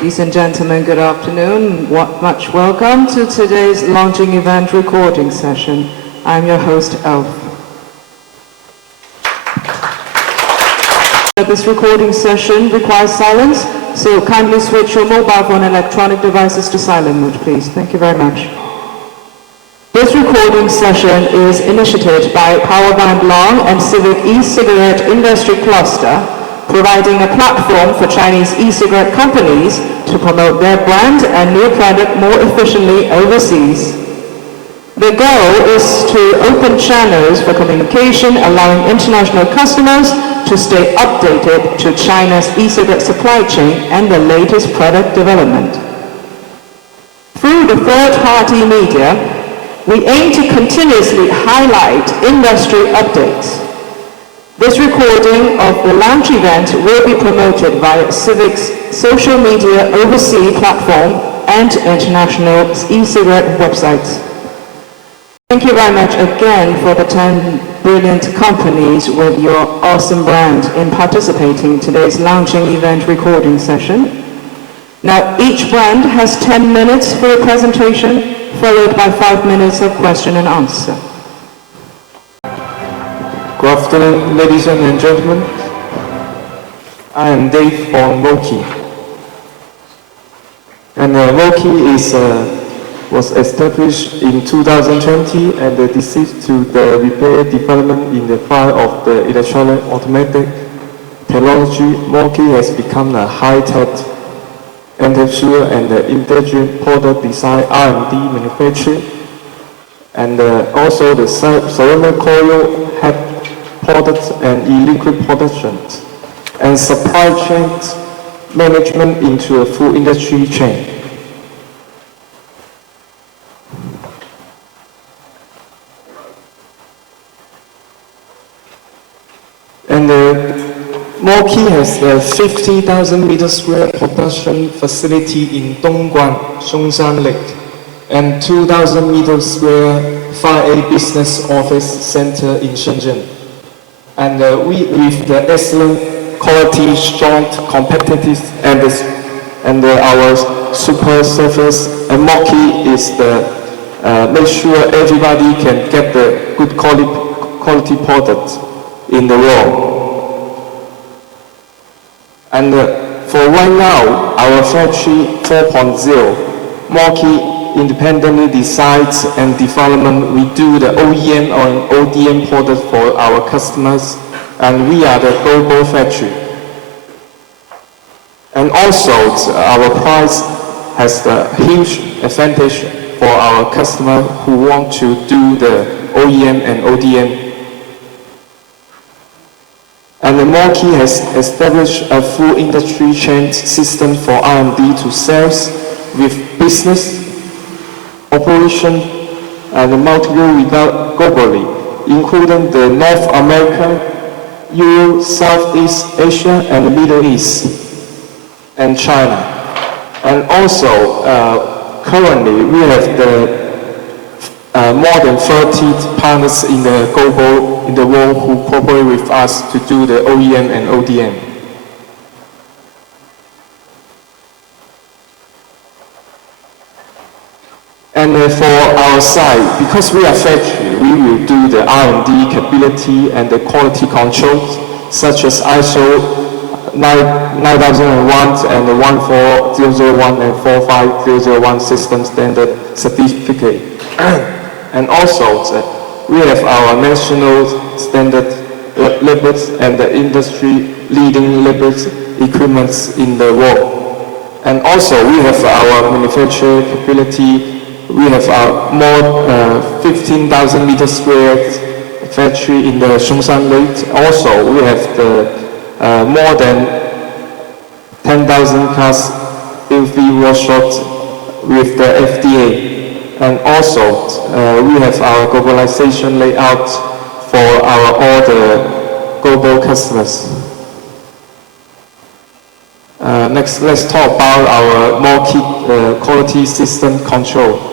Ladies and gentlemen, good afternoon. Much welcome to today's launching event recording session. I'm your host, Elf. This recording session requires silence, so kindly switch your mobile phone and electronic devices to silent mode, please. Thank you very much. This recording session is initiated by Powerband Long and Civic E-cigarette industry cluster, providing a platform for Chinese e-cigarette companies to promote their brand and new product more efficiently overseas. The goal is to open channels for communication, allowing international customers to stay updated to China's e-cigarette supply chain and the latest product development. Through the third-party media, we aim to continuously highlight industry updates. This recording of the launch event will be promoted via Civic's social media overseas platform and international e-cigarette websites. Thank you very much again for the 10 brilliant companies with your awesome brand in participating in today's launching event recording session. Now, each brand has 10 minutes for a presentation, followed by 5 minutes of question and answer. Good afternoon, ladies and gentlemen. I am Dave from MOKI. And MOKI was established in 2020 and received to the repair development in the field of the electronic automatic technology. MOKI has become a high-tech industrial and intelligent product design R&D manufacturer, and also the ceramic coil head products and e-liquid production and supply chain management into a full industry chain. And MOKI has a 50,000 meter square production facility in Dongguan, Songshan Lake, and 2,000 meter square 5A business office center in Shenzhen. And with the excellent quality, strong, competitive, and our super service, and MOKI is the make sure everybody can get the good quality product in the world. And for right now, our factory 4.0, MOKI independently decides and development. We do the OEM or ODM product for our customers, and we are the global factory. And also, our price has a huge advantage for our customer who want to do the OEM and ODM. And the MOKI has established a full industry chain system for R&D to sales with business operation and multiple globally, including the North America, Europe, Southeast Asia, and the Middle East, and China. And also, currently, we have the more than 30 partners in the world who cooperate with us to do the OEM and ODM. And for our side, because we are factory, we will do the R&D capability and the quality controls, such as ISO 9001 and 14001 and 45001 system standard certificate. And also, we have our national standard labels and the industry leading labels equipments in the world. And also, we have our manufacturing capability. We have our more 15,000 meter square factory in the Songshan Lake. Also, we have the more than 10,000 cars UV workshops with the FDA. And also, we have our globalization layout for all the global customers. Next, let's talk about our MOKI quality system control.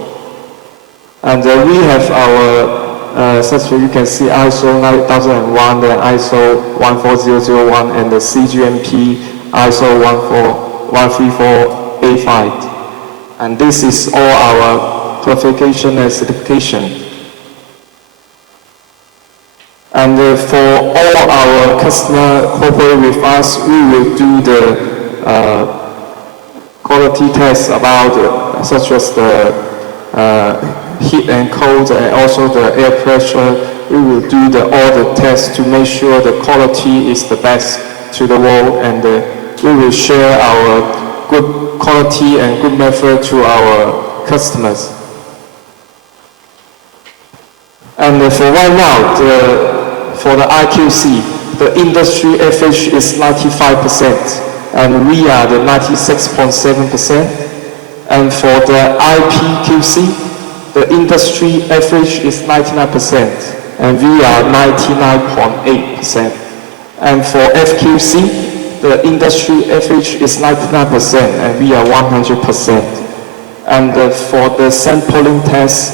And we have our, such you can see ISO 9001, the ISO 14001, and the CGMP ISO 13485 A5. And this is all our qualification and certification. And for all our customer cooperate with us, we will do the quality tests about such as the heat and cold and also the air pressure. We will do all the tests to make sure the quality is the best to the world, and we will share our good quality and good method to our customers. And for right now, for the IQC, the industry average is 95%, and we are the 96.7%. And for the IPQC, the industry average is 99%, and we are 99.8%. And for FQC, the industry average is 99%, and we are 100%. And for the sampling test,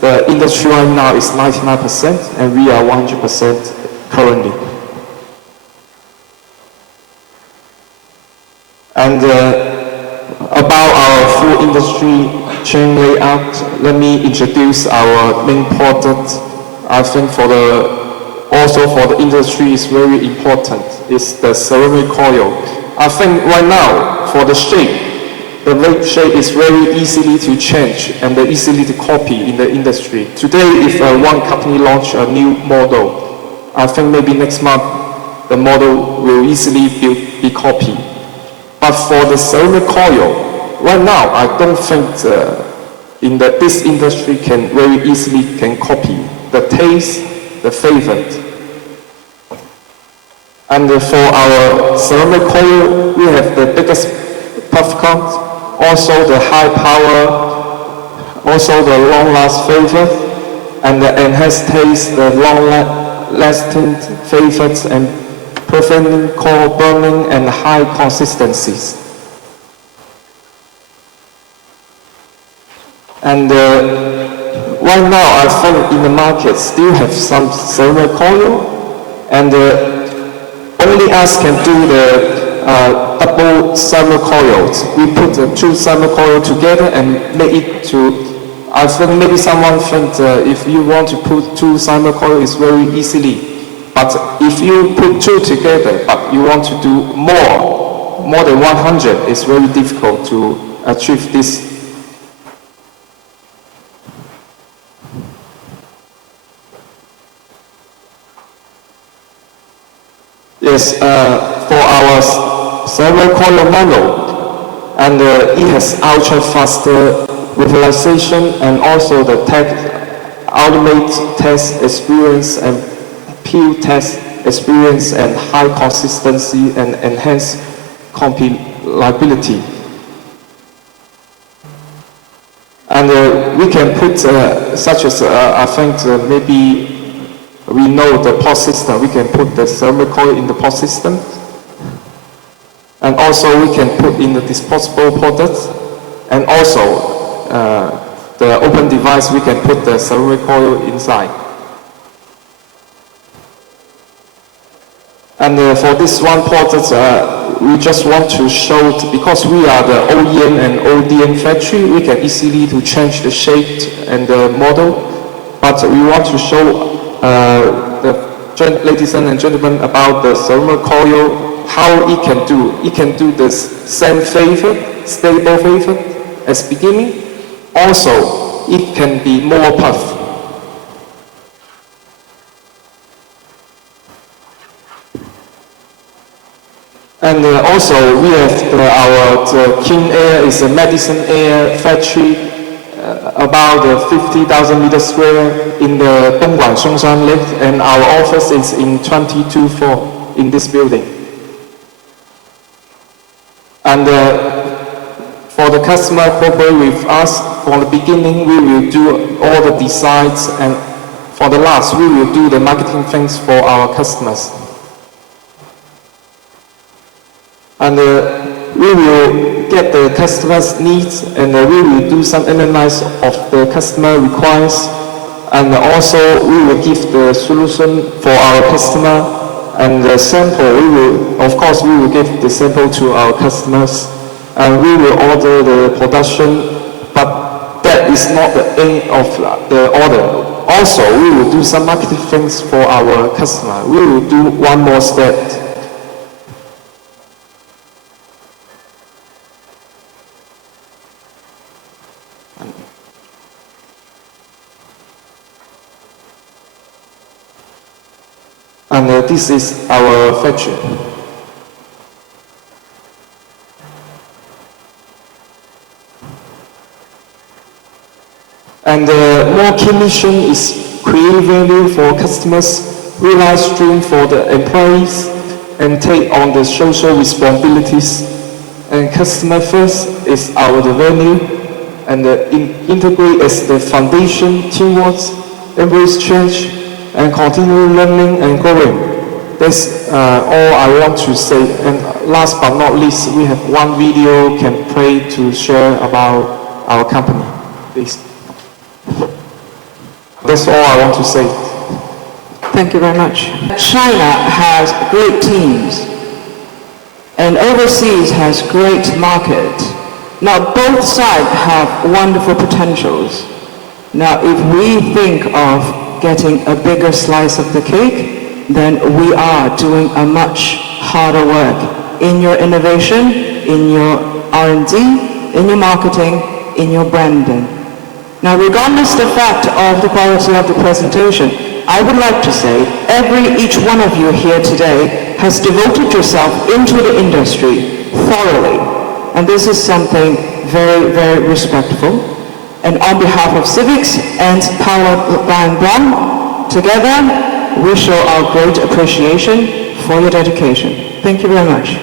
the industry right now is 99%, and we are 100% currently. And about our full industry chain layout, let me introduce our main product. I think also for the industry is very important, is the ceramic coil. I think right now, for the shape, the vape shape is very easily to change and easily to copy in the industry. Today, if one company launch a new model, I think maybe next month the model will easily be copied. But for the ceramic coil, right now I don't think this industry can very easily copy the taste, the flavor. And for our ceramic coil, we have the biggest puff count, also the high power, also the long-last flavor, and the enhanced taste, the long-lasting flavors, and preventing coal burning and high consistencies. And right now, I think in the market still have some ceramic coil, and only us can do the double ceramic coils. We put the two ceramic coils together and make it to. I think maybe someone thinks if you want to put two ceramic coils, it's very easily. But if you put two together, but you want to do more than 100, it's very difficult to achieve this. Yes, for our ceramic coil model, and it has ultra faster visualization and also the ultimate test experience and peel test experience and high consistency and enhanced compilability. And we can put such as I think maybe we know the pod system. We can put the ceramic coil in the pod system, and also we can put in the disposable products, and also the open device. We can put the ceramic coil inside. And for this one product, we just want to show, because we are the OEM and ODM factory, we can easily to change the shape and the model, but we want to show ladies and gentlemen about the ceramic coil, how it can do. It can do the same flavor, stable flavor as beginning. Also, it can be more puff. And also, we have our King Air is a medicine air factory, about 50,000 meters square in the Dongguan Songshan Lake, and our office is in 22 floor in this building. And for the customer cooperate with us, from the beginning we will do all the designs, and for the last we will do the marketing things for our customers. And we will get the customer's needs, and we will do some analysis of the customer requires, and also we will give the solution for our customer, and the sample, of course we will give the sample to our customers, and we will order the production, but that is not the aim of the order. Also, we will do some marketing things for our customer. We will do one more step. And this is our factory. And the MOKI mission is create value for customers, realize dream for the employees, and take on the social responsibilities. And customer first is our value, and integrate as the foundation, teamwork, embrace change, and continue learning and growing. That's all I want to say. And last but not least, we have one video can play to share about our company. Please. That's all I want to say. Thank you very much. China has great teams, and overseas has great market. Now both sides have wonderful potentials. Now if we think of getting a bigger slice of the cake, then we are doing a much harder work in your innovation, in your R&D, in your marketing, in your branding. Now, regardless of the fact of the quality of the presentation, I would like to say each one of you here today has devoted yourself into the industry thoroughly. And this is something very, very respectful. And on behalf of Civics and Powered by Brown, together we show our great appreciation for your dedication. Thank you very much.